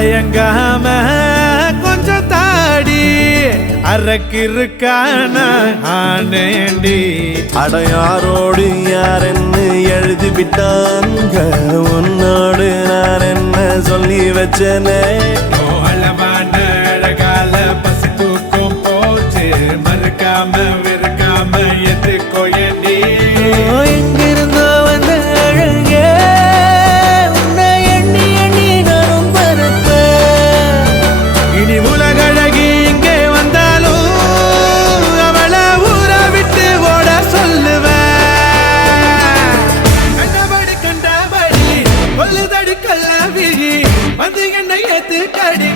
தயங்காம கொஞ்சம் தாடி அரக்கிருக்கான ஆனேண்டி அடையாரோடு யார் என்ன எழுதி விட்டாங்க உன்னோடு நான் என்ன சொல்லி வச்சனே அளவான அழகால பசி தூக்கம் போச்சு மறுக்காம வெறுக்காம எதுக்கோ ஏண்டி எங்கிருந்தோ வந்த அழகே உன்னை எண்ணி எண்ணி நானும் பரப்பேன் இனி உலகழகி இங்கே வந்தாலும் அவளை ஊற விட்டு ஓட சொல்லுவேன் கண்டபடி கொல்லுதடி கல்லாவிழி வந்து என்னை ஏத்து கடி